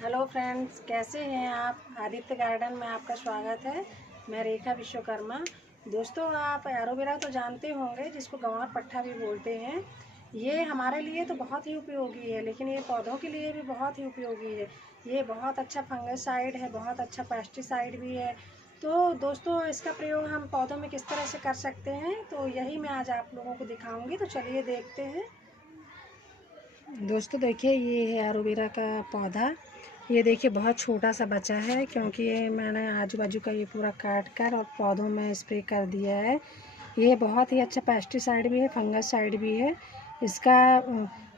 Hello friends, कैसे हैं आप। आदित्य गार्डन में आपका स्वागत है। मैं रेखा विश्वकर्मा। दोस्तों, आप एलोवेरा तो जानते होंगे, जिसको गंवार पट्टा भी बोलते हैं। ये हमारे लिए तो बहुत ही उपयोगी है, लेकिन ये पौधों के लिए भी बहुत ही उपयोगी है। ये बहुत अच्छा फंगिसाइड है, बहुत अच्छा पेस्टिसाइड भी है। तो दोस्तों, इसका प्रयोग हम पौधों में किस तरह से कर सकते हैं, तो यही मैं आज आप लोगों को दिखाऊंगी। तो चलिए देखते हैं। दोस्तों देखिए, ये है एलोवेरा का पौधा। ये देखिए बहुत छोटा सा बचा है, क्योंकि ये मैंने आजू बाजू का ये पूरा काट कर और पौधों में स्प्रे कर दिया है। ये बहुत ही अच्छा पेस्टिसाइड भी है, फंगससाइड भी है। इसका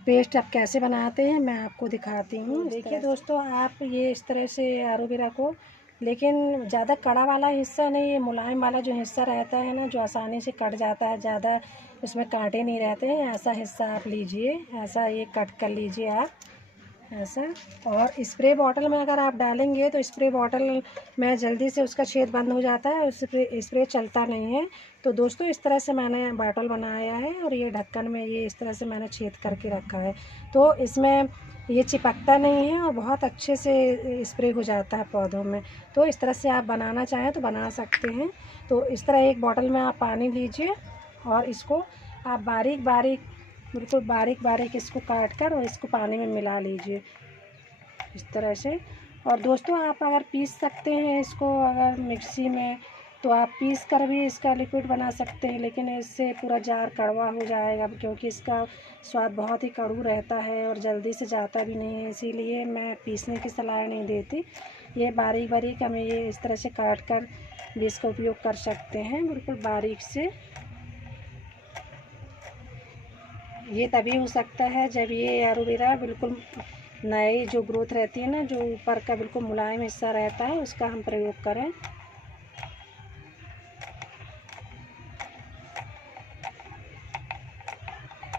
पेस्ट आप कैसे बनाते हैं मैं आपको दिखाती हूँ। देखिए दोस्तों, आप ये इस तरह से एलोवेरा को, लेकिन ज़्यादा कड़ा वाला हिस्सा नहीं, ये मुलायम वाला जो हिस्सा रहता है ना, जो आसानी से कट जाता है, ज़्यादा उसमें कांटे नहीं रहते हैं, ऐसा हिस्सा आप लीजिए। ऐसा ये कट कर लीजिए आप, ऐसा। और स्प्रे बॉटल में अगर आप डालेंगे तो स्प्रे बॉटल में जल्दी से उसका छेद बंद हो जाता है, स्प्रे चलता नहीं है। तो दोस्तों, इस तरह से मैंने बॉटल बनाया है और ये ढक्कन में ये इस तरह से मैंने छेद करके रखा है। तो इसमें ये चिपकता नहीं है और बहुत अच्छे से स्प्रे हो जाता है पौधों में। तो इस तरह से आप बनाना चाहें तो बना सकते हैं। तो इस तरह एक बॉटल में आप पानी लीजिए और इसको आप बारीक बारीक, बिल्कुल बारीक बारीक इसको काट कर और इसको पानी में मिला लीजिए इस तरह से। और दोस्तों, आप अगर पीस सकते हैं इसको, अगर मिक्सी में, तो आप पीस कर भी इसका लिक्विड बना सकते हैं, लेकिन इससे पूरा जार कड़वा हो जाएगा, क्योंकि इसका स्वाद बहुत ही कड़ू रहता है और जल्दी से जाता भी नहीं है। इसीलिए मैं पीसने की सलाह नहीं देती। ये बारीक बारीक हमें ये इस तरह से काट कर भी इसका उपयोग कर सकते हैं, बिल्कुल बारीक से। ये तभी हो सकता है जब ये एलोवेरा बिल्कुल नई जो ग्रोथ रहती है ना, जो ऊपर का बिल्कुल मुलायम हिस्सा रहता है, उसका हम प्रयोग करें।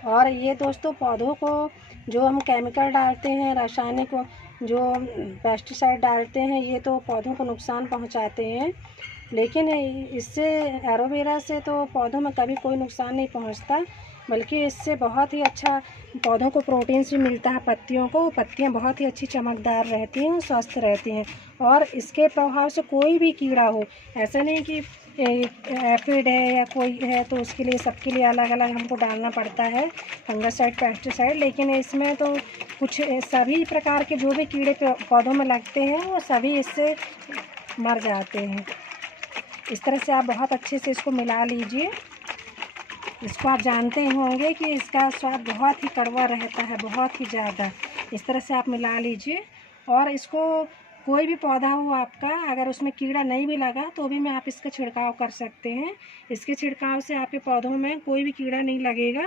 और ये दोस्तों, पौधों को जो हम केमिकल डालते हैं, रासायनिक जो पेस्टिसाइड डालते हैं, ये तो पौधों को नुकसान पहुंचाते हैं। लेकिन इससे, एलोवेरा से तो पौधों में कभी कोई नुकसान नहीं पहुंचता, बल्कि इससे बहुत ही अच्छा पौधों को प्रोटीन्स भी मिलता है। पत्तियों को, पत्तियां बहुत ही अच्छी चमकदार रहती हैं, स्वस्थ रहती हैं। और इसके प्रभाव से कोई भी कीड़ा हो, ऐसा नहीं कि एफिड है या कोई है तो उसके लिए, सबके लिए अलग अलग हमको डालना पड़ता है फंगससाइड पेस्टिसाइड। लेकिन इसमें तो कुछ सभी प्रकार के जो भी कीड़े पौधों में लगते हैं, वो सभी इससे मर जाते हैं। इस तरह से आप बहुत अच्छे से इसको मिला लीजिए। इसको आप जानते ही होंगे कि इसका स्वाद बहुत ही कड़वा रहता है, बहुत ही ज़्यादा। इस तरह से आप मिला लीजिए। और इसको, कोई भी पौधा हो आपका, अगर उसमें कीड़ा नहीं भी लगा तो भी में आप इसका छिड़काव कर सकते हैं। इसके छिड़काव से आपके पौधों में कोई भी कीड़ा नहीं लगेगा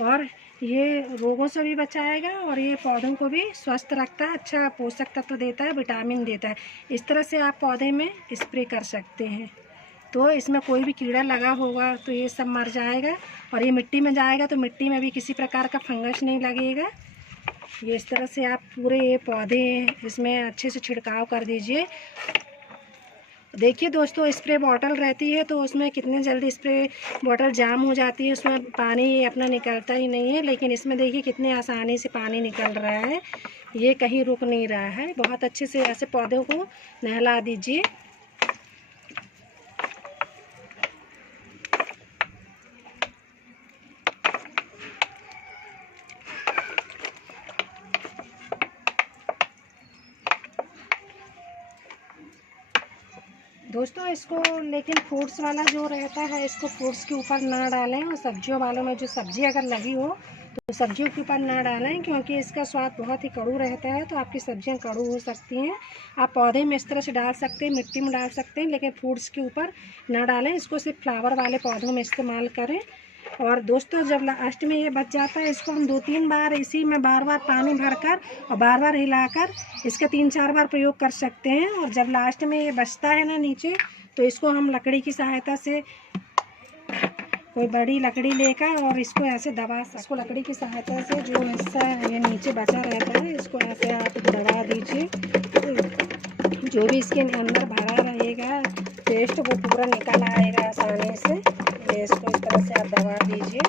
और ये रोगों से भी बचाएगा और ये पौधों को भी स्वस्थ रखता है, अच्छा पोषक तत्व देता है, विटामिन देता है। इस तरह से आप पौधे में स्प्रे कर सकते हैं। तो इसमें कोई भी कीड़ा लगा होगा तो ये सब मर जाएगा। और ये मिट्टी में जाएगा तो मिट्टी में भी किसी प्रकार का फंगस नहीं लगेगा। ये इस तरह से आप पूरे ये पौधे इसमें अच्छे से छिड़काव कर दीजिए। देखिए दोस्तों, स्प्रे बॉटल रहती है तो उसमें कितने जल्दी स्प्रे बॉटल जाम हो जाती है, उसमें पानी अपना निकलता ही नहीं है। लेकिन इसमें देखिए कितने आसानी से पानी निकल रहा है, ये कहीं रुक नहीं रहा है। बहुत अच्छे से ऐसे पौधों को नहला दीजिए। दोस्तों, इसको लेकिन फ्रूट्स वाला जो रहता है, इसको फ्रूट्स के ऊपर ना डालें। और सब्जियों वालों में जो सब्जी अगर लगी हो तो सब्जियों के ऊपर ना डालें, क्योंकि इसका स्वाद बहुत ही कड़ू रहता है, तो आपकी सब्जियां कड़ू हो सकती हैं। आप पौधे में इस तरह से डाल सकते हैं, मिट्टी में डाल सकते हैं, लेकिन फ्रूट्स के ऊपर ना डालें। इसको सिर्फ फ्लावर वाले पौधों में इस्तेमाल करें। और दोस्तों, जब लास्ट में ये बच जाता है, इसको हम 2-3 बार इसी में बार बार पानी भरकर और बार बार हिलाकर इसका 3-4 बार प्रयोग कर सकते हैं। और जब लास्ट में ये बचता है ना नीचे, तो इसको हम लकड़ी की सहायता से, कोई बड़ी लकड़ी लेकर और इसको ऐसे दबा सकते। इसको लकड़ी की सहायता से जो हिस्सा ये नीचे बचा रहता है, इसको ऐसे आप दबा दीजिए। जो भी इसके अंदर भरा रहेगा पेस्ट, वो पूरा निकल आएगा आसानी से। इसको इस तरह से आप दबा दीजिए।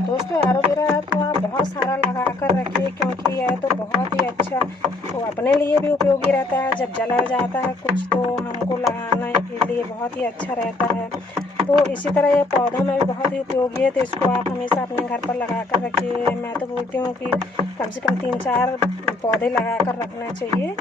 दोस्तों, एलोवेरा तो आप बहुत सारा लगा कर रखिए, क्योंकि यह तो बहुत ही अच्छा रहेगा तो अपने लिए भी उपयोगी रहता है। जब जल जाता है कुछ तो हमको लगाने के लिए बहुत ही अच्छा रहता है। तो इसी तरह ये पौधों में भी बहुत ही उपयोगी है, तो इसको आप हमेशा अपने घर पर लगा कर रखिए। मैं तो बोलती हूँ कि कम से कम 3-4 पौधे लगा कर रखना चाहिए।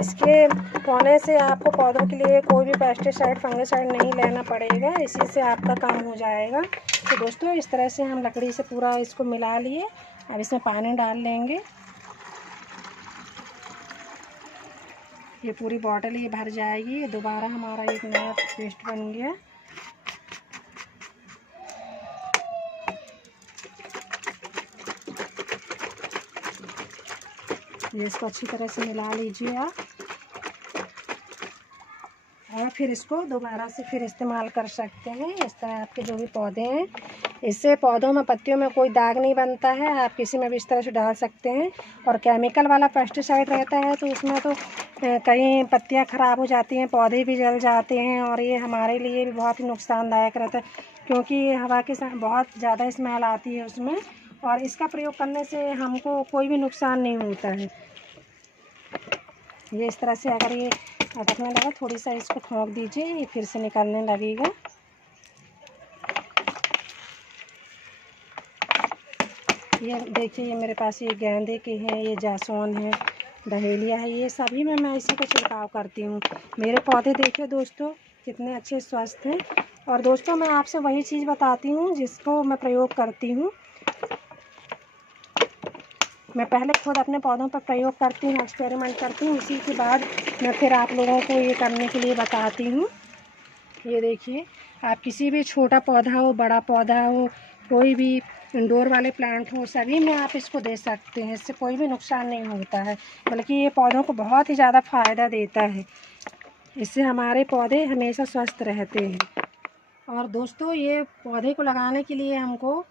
इसके होने से आपको पौधों के लिए कोई भी पेस्टिसाइड फंगिसाइड नहीं लेना पड़ेगा, इसी से आपका काम हो जाएगा। तो दोस्तों इस तरह से हम लकड़ी से पूरा इसको मिला लिए। अब इसमें पानी डाल लेंगे। ये पूरी बॉटल ये भर जाएगी। दोबारा हमारा एक नया पेस्ट बन गया। ये इसको अच्छी तरह से मिला लीजिए आप, और फिर इसको दोबारा से फिर इस्तेमाल कर सकते हैं। इस तरह आपके जो भी पौधे हैं, इससे पौधों में पत्तियों में कोई दाग नहीं बनता है। आप किसी में भी इस तरह से डाल सकते हैं। और केमिकल वाला पेस्टिसाइड रहता है तो उसमें तो कई पत्तियां ख़राब हो जाती हैं, पौधे भी जल जाते हैं, और ये हमारे लिए भी बहुत ही नुकसानदायक रहता है, क्योंकि हवा के साथ बहुत ज़्यादा स्मेल आती है उसमें। और इसका प्रयोग करने से हमको कोई भी नुकसान नहीं होता है। ये इस तरह से अगर ये अटकने लगा, थोड़ी सा इसको ठोक दीजिए, ये फिर से निकलने लगेगा। ये देखिए, ये मेरे पास ये गेंदे के हैं, ये जासवन है, डहेलिया है, ये सभी में मैं इसी का छिड़काव करती हूँ। मेरे पौधे देखिए दोस्तों कितने अच्छे स्वस्थ हैं। और दोस्तों मैं आपसे वही चीज़ बताती हूँ जिसको मैं प्रयोग करती हूँ। मैं पहले खुद अपने पौधों पर प्रयोग करती हूँ, एक्सपेरिमेंट करती हूँ, उसी के बाद मैं फिर आप लोगों को ये करने के लिए बताती हूँ। ये देखिए, आप किसी भी छोटा पौधा हो, बड़ा पौधा हो, कोई भी इंडोर वाले प्लांट हो, सभी में आप इसको दे सकते हैं। इससे कोई भी नुकसान नहीं होता है, बल्कि ये पौधों को बहुत ही ज़्यादा फ़ायदा देता है। इससे हमारे पौधे हमेशा स्वस्थ रहते हैं। और दोस्तों ये पौधे को लगाने के लिए हमको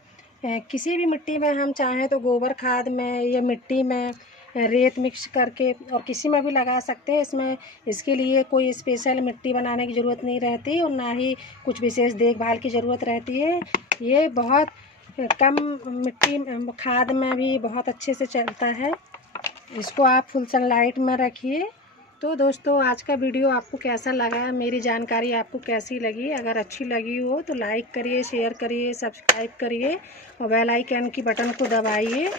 किसी भी मिट्टी में, हम चाहें तो गोबर खाद में या मिट्टी में रेत मिक्स करके और किसी में भी लगा सकते हैं। इसमें इसके लिए कोई स्पेशल मिट्टी बनाने की ज़रूरत नहीं रहती, और ना ही कुछ विशेष देखभाल की ज़रूरत रहती है। ये बहुत कम मिट्टी खाद में भी बहुत अच्छे से चलता है। इसको आप फुल सनलाइट में रखिए। तो दोस्तों आज का वीडियो आपको कैसा लगा, मेरी जानकारी आपको कैसी लगी? अगर अच्छी लगी हो तो लाइक करिए, शेयर करिए, सब्सक्राइब करिए और बेल आइकन की बटन को दबाइए।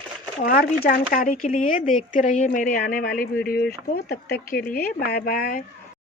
और भी जानकारी के लिए देखते रहिए मेरे आने वाली वीडियोज़ को। तब तक के लिए बाय बाय।